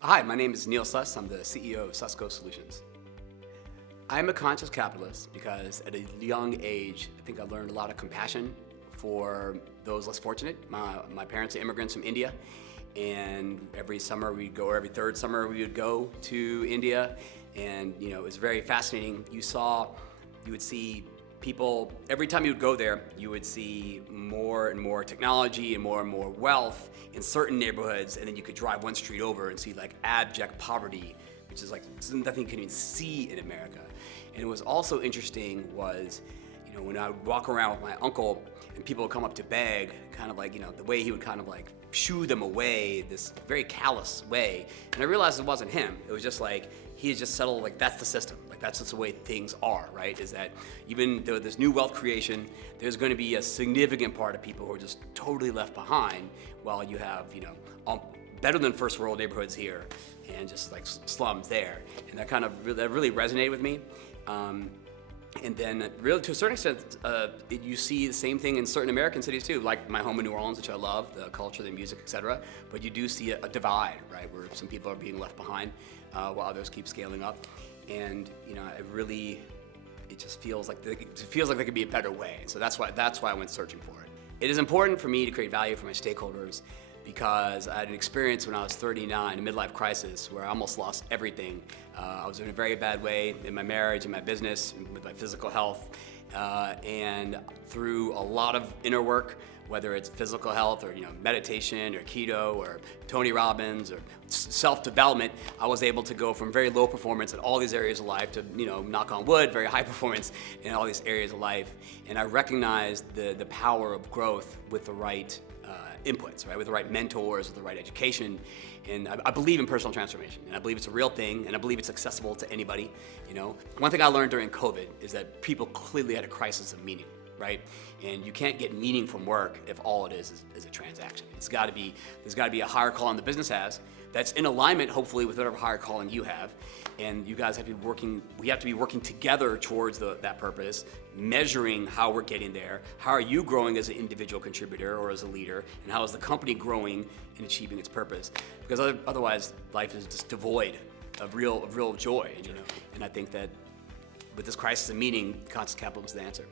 Hi, my name is Neel Sus. I'm the CEO of Susco Solutions. I'm a conscious capitalist because at a young age, I think I learned a lot of compassion for those less fortunate. My parents are immigrants from India, and every summer we'd go, or every third summer we would go to India, and it was very fascinating. You would see people, every time you would go there, you would see more and more technology and more wealth in certain neighborhoods, and then you could drive one street over and see like abject poverty, which is like nothing you can even see in America. And it was also interesting was, when I would walk around with my uncle and people would come up to beg, kind of like, the way he would kind of like shoo them away, this very callous way. And I realized it wasn't him. It was just like, he had just settled, like that's the system. Like that's just the way things are, right? Is that even though there's new wealth creation, there's going to be a significant part of people who are just totally left behind, while you have, better than first world neighborhoods here and just like slums there. And that really resonated with me. And then really to a certain extent, you see the same thing in certain American cities too, like my home in New Orleans, which I love, the culture, the music, etc. But you do see a divide, right, where some people are being left behind while others keep scaling up. And it just feels like there could be a better way. So that's why I went searching for it. It is important for me to create value for my stakeholders, because I had an experience when I was 39, a midlife crisis, where I almost lost everything. I was in a very bad way in my marriage, in my business, with my physical health. And through a lot of inner work, whether it's physical health or meditation or keto or Tony Robbins or self-development, I was able to go from very low performance in all these areas of life to, knock on wood, very high performance in all these areas of life. And I recognized the power of growth with the right inputs, right? With the right mentors, with the right education. And I believe in personal transformation, and I believe it's a real thing, and I believe it's accessible to anybody. One thing I learned during COVID is that people clearly had a crisis of meaning, right? And you can't get meaning from work if all it is a transaction. There's got to be a higher calling the business has that's in alignment, hopefully, with whatever higher calling you have. And you guys have to be working. We have to be working together towards that purpose, measuring how we're getting there. How are you growing as an individual contributor or as a leader, and how is the company growing and achieving its purpose? Because otherwise, life is just devoid of real joy. And I think that with this crisis of meaning, conscious capitalism is the answer.